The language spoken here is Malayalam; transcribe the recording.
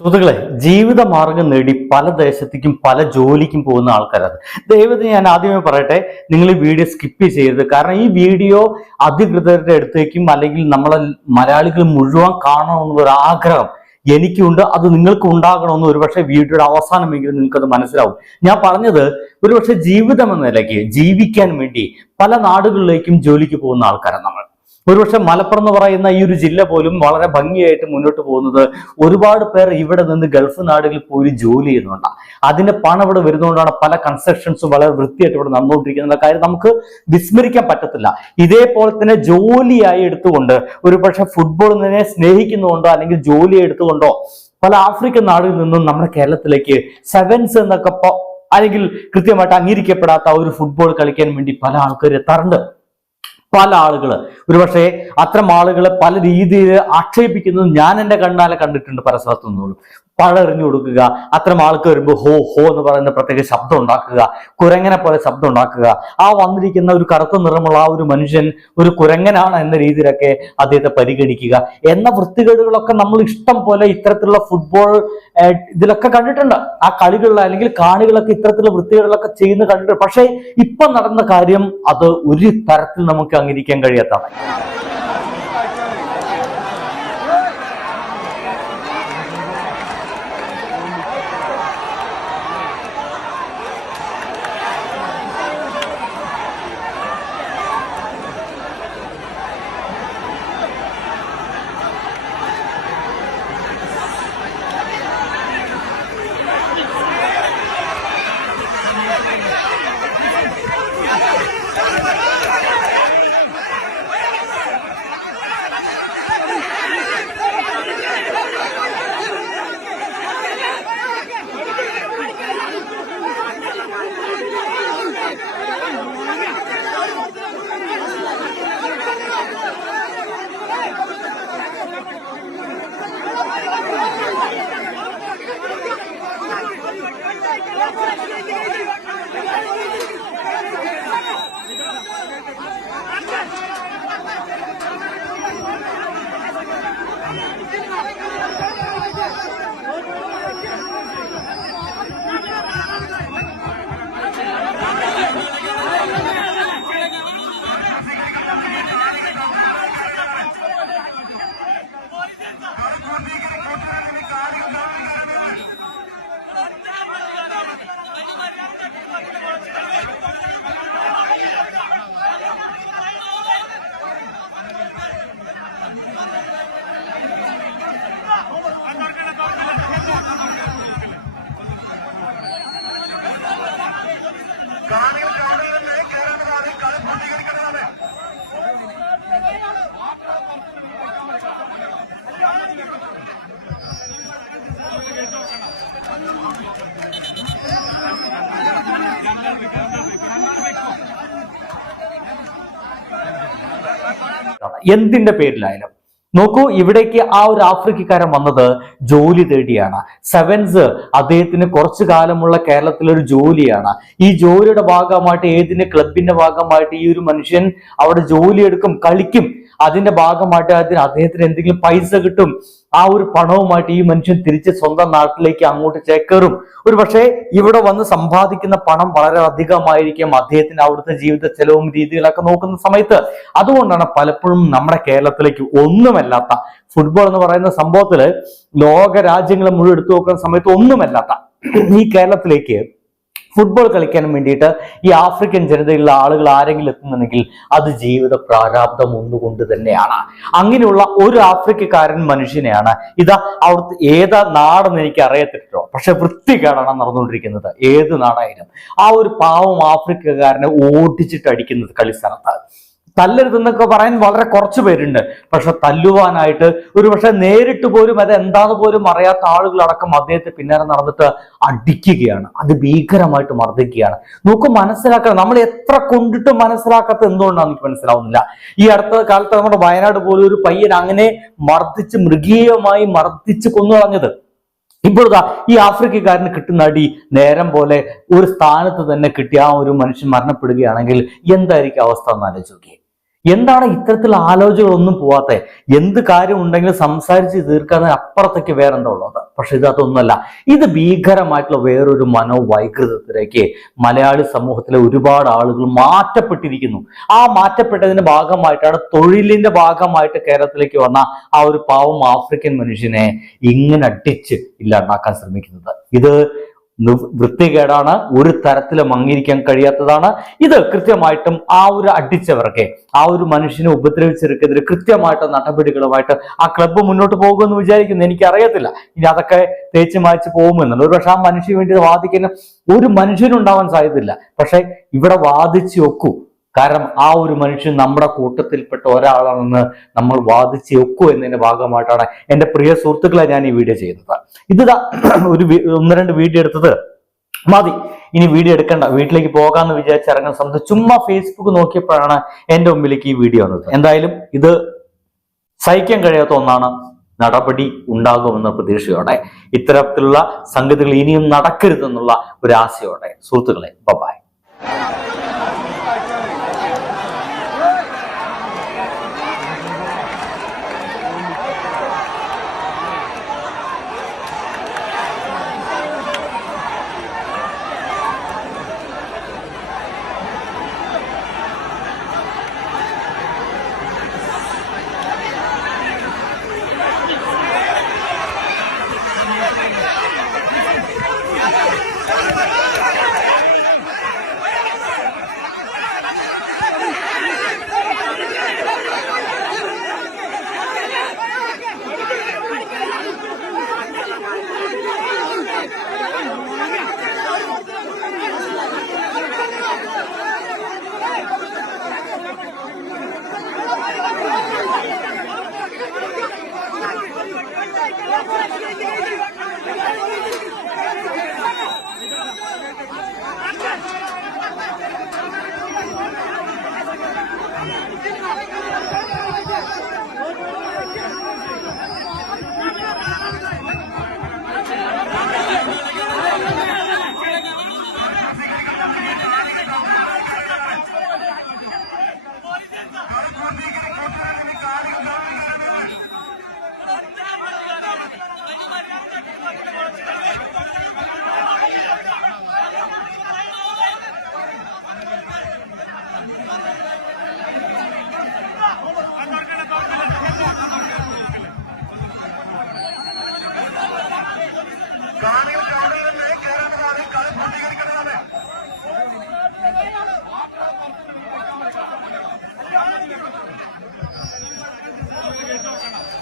സുഹൃത്തുക്കളെ ജീവിത മാർഗം നേടി പല ദേശത്തേക്കും പല ജോലിക്കും പോകുന്ന ആൾക്കാരാണ് ദൈവത്തിന് ഞാൻ ആദ്യമേ പറയട്ടെ നിങ്ങൾ ഈ വീഡിയോ സ്കിപ്പ് ചെയ്യരുത്. കാരണം ഈ വീഡിയോ അധികൃതരുടെ അടുത്തേക്കും അല്ലെങ്കിൽ നമ്മളെ മലയാളികൾ മുഴുവൻ കാണണമെന്നുള്ള ആഗ്രഹം എനിക്കുണ്ട്. അത് നിങ്ങൾക്ക് ഉണ്ടാകണമെന്ന് ഒരുപക്ഷെ വീഡിയോയുടെ അവസാനമെങ്കിലും നിങ്ങൾക്കത് മനസ്സിലാവും. ഞാൻ പറഞ്ഞത് ഒരുപക്ഷെ ജീവിതം എന്ന നിലയ്ക്ക് ജീവിക്കാൻ വേണ്ടി പല നാടുകളിലേക്കും ജോലിക്ക് പോകുന്ന ആൾക്കാരാണ് നമ്മൾ. ഒരുപക്ഷെ മലപ്പുറം എന്ന് പറയുന്ന ഈ ഒരു ജില്ല പോലും വളരെ ഭംഗിയായിട്ട് മുന്നോട്ട് പോകുന്നത് ഒരുപാട് പേർ ഇവിടെ നിന്ന് ഗൾഫ് നാടുകളിൽ പോയി ജോലി ചെയ്യുന്നുണ്ടാണ് അതിന്റെ പണം ഇവിടെ വരുന്നതുകൊണ്ടാണ് പല കൺസ്ട്രക്ഷൻസും വളരെ വൃത്തിയായിട്ട് ഇവിടെ നടന്നുകൊണ്ടിരിക്കുന്ന കാര്യം നമുക്ക് വിസ്മരിക്കാൻ പറ്റത്തില്ല. ഇതേപോലെ തന്നെ ജോലിയായി എടുത്തുകൊണ്ട് ഒരുപക്ഷെ ഫുട്ബോളിനെ സ്നേഹിക്കുന്നുകൊണ്ടോ അല്ലെങ്കിൽ ജോലി എടുത്തുകൊണ്ടോ പല ആഫ്രിക്കൻ നാടുകളിൽ നിന്നും നമ്മുടെ കേരളത്തിലേക്ക് സെവൻസ് എന്നൊക്കെ അല്ലെങ്കിൽ കൃത്യമായിട്ട് അംഗീകരിക്കപ്പെടാത്ത ഒരു ഫുട്ബോൾ കളിക്കാൻ വേണ്ടി പല ആൾക്കാർ എത്താറുണ്ട്. പല ആളുകൾ ഒരുപക്ഷെ അത്തരം ആളുകളെ പല രീതിയിൽ ആക്ഷേപിക്കുന്നത് ഞാൻ എന്റെ കണ്ണാലെ കണ്ടിട്ടുണ്ട് പല സ്ഥലത്തു നിന്നോളും പഴ എറിഞ്ഞു കൊടുക്കുക അത്തരം ആൾക്ക് വരുമ്പോൾ ഹോ ഹോ എന്ന് പറയുന്ന പ്രത്യേക ശബ്ദം ഉണ്ടാക്കുക കുരങ്ങനെ പോലെ ശബ്ദം ഉണ്ടാക്കുക. ആ വന്നിരിക്കുന്ന ഒരു കറുത്ത നിറമുള്ള ആ ഒരു മനുഷ്യൻ ഒരു കുരങ്ങനാണ് എന്ന രീതിയിലൊക്കെ അദ്ദേഹത്തെ പരിഗണിക്കുക. എന്ന വൃത്തികേടുകളൊക്കെ നമ്മൾ ഇഷ്ടം പോലെ ഇത്തരത്തിലുള്ള ഫുട്ബോൾ ഇതിലൊക്കെ കണ്ടിട്ടുണ്ട്. ആ കളികളിൽ അല്ലെങ്കിൽ കാണികളൊക്കെ ഇത്തരത്തിലുള്ള വൃത്തികളിലൊക്കെ ചെയ്യുന്ന കണ്ടിട്ടുണ്ട്. പക്ഷേ ഇപ്പൊ നടന്ന കാര്യം അത് ഒരു തരത്തിൽ നമുക്ക് അംഗീകരിക്കാൻ കഴിയാത്തതാണ്. കാണികൾ കാണികളെ കേരളത്തിൽ കളി പൂർത്തീകരിക്കണമെന്ന്. എന്തിന്റെ പേരിലായാലും നോക്കൂ ഇവിടേക്ക് ആ ഒരു ആഫ്രിക്കക്കാരൻ വന്നത് ജോലി തേടിയാണ്. സെവൻസ് അദ്ദേഹത്തിന് കുറച്ചു കാലമുള്ള കേരളത്തിലൊരു ജോലിയാണ്. ഈ ജോലിയുടെ ഭാഗമായിട്ട് ഏതിന്റെ ക്ലബിന്റെ ഭാഗമായിട്ട് ഈ ഒരു മനുഷ്യൻ അവിടെ ജോലിയെടുക്കും കളിക്കും അതിന്റെ ഭാഗമായിട്ട് അതിന് അദ്ദേഹത്തിന് എന്തെങ്കിലും പൈസ കിട്ടും ആ ഒരു പണവുമായിട്ട് ഈ മനുഷ്യൻ തിരിച്ച് സ്വന്തം നാട്ടിലേക്ക് അങ്ങോട്ട് ചേക്കേറും. ഒരു പക്ഷേ ഇവിടെ വന്ന് സമ്പാദിക്കുന്ന പണം വളരെ അധികമായിരിക്കും അദ്ദേഹത്തിന്റെ അവിടുത്തെ ജീവിത ചെലവും രീതികളൊക്കെ നോക്കുന്ന സമയത്ത്. അതുകൊണ്ടാണ് പലപ്പോഴും നമ്മുടെ കേരളത്തിലേക്ക് ഒന്നുമല്ലാത്ത ഫുട്ബോൾ എന്ന് പറയുന്ന സംഭവത്തിൽ ലോക രാജ്യങ്ങളെ മുഴുവൻ എടുത്തു നോക്കുന്ന സമയത്ത് ഒന്നുമല്ലാത്ത ഈ കേരളത്തിലേക്ക് ഫുട്ബോൾ കളിക്കാൻ വേണ്ടിയിട്ട് ഈ ആഫ്രിക്കൻ ജനതയിലുള്ള ആളുകൾ ആരെങ്കിലും എത്തുന്നുണ്ടെങ്കിൽ അത് ജീവിത പ്രാരാബ്ദം ഒന്നുകൊണ്ട് തന്നെയാണ്. അങ്ങനെയുള്ള ഒരു ആഫ്രിക്കക്കാരൻ മനുഷ്യനെയാണ് ഇതാ അവിടുത്തെ ഏതാ നാടെന്ന് എനിക്ക് അറിയത്തിട്ടോ പക്ഷെ വൃത്തി വൃത്തികേടാണ് നടന്നുകൊണ്ടിരിക്കുന്നത്. ഏത് നാടായാലും ആ ഒരു പാവം ആഫ്രിക്കക്കാരനെ ഓടിച്ചിട്ട് അടിക്കുന്നത് കളിസ്ഥലത്ത്. തല്ലരുതെന്നൊക്കെ പറയാൻ വളരെ കുറച്ച് പേരുണ്ട്. പക്ഷെ തല്ലുവാനായിട്ട് ഒരു പക്ഷെ നേരിട്ട് പോലും അത് എന്താന്ന് പോലും അറിയാത്ത ആളുകളടക്കം അദ്ദേഹത്തെ പിന്നാലെ നടന്നിട്ട് അടിക്കുകയാണ്. അത് ഭീകരമായിട്ട് മർദ്ദിക്കുകയാണ്. നമുക്ക് മനസ്സിലാക്കണം. നമ്മൾ എത്ര കൊണ്ടിട്ട് മനസ്സിലാക്കാത്ത എന്തുകൊണ്ടാണ് എനിക്ക് മനസ്സിലാവുന്നില്ല. ഈ അടുത്ത കാലത്ത് നമ്മുടെ വയനാട് പോലും ഒരു പയ്യൻ അങ്ങനെ മർദ്ദിച്ച് മൃഗീയമായി മർദ്ദിച്ച് കൊന്നു കളഞ്ഞത്. ഇപ്പോഴതാ ഈ ആഫ്രിക്കക്കാരന് കിട്ടുന്ന അടി നേരം പോലെ ഒരു സ്ഥാനത്ത് തന്നെ കിട്ടിയ ആ ഒരു മനുഷ്യൻ മരണപ്പെടുകയാണെങ്കിൽ എന്തായിരിക്കും അവസ്ഥ എന്ന് ആലോചിച്ച് നോക്കിയേ. എന്താണ് ഇത്തരത്തിലുള്ള ആലോചനകളൊന്നും പോവാത്തെ എന്ത് കാര്യം ഉണ്ടെങ്കിലും സംസാരിച്ച് തീർക്കാൻ അപ്പുറത്തേക്ക് വേറെ എന്താ ഉള്ളത്? പക്ഷെ ഇത് അതൊന്നുമല്ല ഇത് ഭീകരമായിട്ടുള്ള വേറൊരു മനോവൈകൃതത്തിലേക്ക് മലയാളി സമൂഹത്തിലെ ഒരുപാട് ആളുകൾ മാറ്റപ്പെട്ടിരിക്കുന്നു. ആ മാറ്റപ്പെട്ടതിന്റെ ഭാഗമായിട്ടാണ് തൊഴിലിന്റെ ഭാഗമായിട്ട് കേരളത്തിലേക്ക് വന്ന ആ ഒരു പാവം ആഫ്രിക്കൻ മനുഷ്യനെ ഇങ്ങനെ അടിച്ച് ഇല്ലാണ്ടാക്കാൻ ശ്രമിക്കുന്നത്. ഇത് വൃത്തികേടാണ് ഒരു തരത്തിലും അംഗീകരിക്കാൻ കഴിയാത്തതാണ്. ഇത് കൃത്യമായിട്ടും ആ ഒരു അടിച്ചവർക്ക് ആ ഒരു മനുഷ്യനെ ഉപദ്രവിച്ചവർക്കെതിരെ കൃത്യമായിട്ട് നടപടികളുമായിട്ട് ആ ക്ലബ്ബ് മുന്നോട്ട് പോകുമെന്ന് വിചാരിക്കുന്നു. എനിക്ക് അറിയത്തില്ല ഇനി അതൊക്കെ തേച്ച് മായ്ച്ച് പോകുമെന്നുണ്ട് ഒരു പക്ഷെ ആ മനുഷ്യന് വേണ്ടി വാദിക്കുന്ന ഒരു മനുഷ്യനും ഉണ്ടാവാൻ സാധ്യതയില്ല. പക്ഷെ ഇവിടെ വാദിച്ചു വെക്കൂ. കാരണം ആ ഒരു മനുഷ്യൻ നമ്മുടെ കൂട്ടത്തിൽപ്പെട്ട ഒരാളാണെന്ന് നമ്മൾ വാദിച്ച് വെക്കൂ എന്നതിന്റെ ഭാഗമായിട്ടാണ് എന്റെ പ്രിയ സുഹൃത്തുക്കളെ ഞാൻ ഈ വീഡിയോ ചെയ്യുന്നത്. ഇത് ഒരു ഒന്ന് രണ്ട് വീഡിയോ എടുത്തത് മതി. ഇനി വീഡിയോ എടുക്കണ്ട. വീട്ടിലേക്ക് പോകാമെന്ന് വിചാരിച്ച ഇറങ്ങുന്ന സമയത്ത് ചുമ്മാ ഫേസ്ബുക്ക് നോക്കിയപ്പോഴാണ് എന്റെ മുമ്പിലേക്ക് ഈ വീഡിയോ വന്നത്. എന്തായാലും ഇത് സഹിക്കാൻ കഴിയാത്ത ഒന്നാണ് നടപടി ഉണ്ടാകുമെന്ന പ്രതീക്ഷയോടെ. ഇത്തരത്തിലുള്ള സംഗതികൾ ഇനിയും നടക്കരുതെന്നുള്ള ഒരു ആശയോടെ. സുഹൃത്തുക്കളെ ബൈ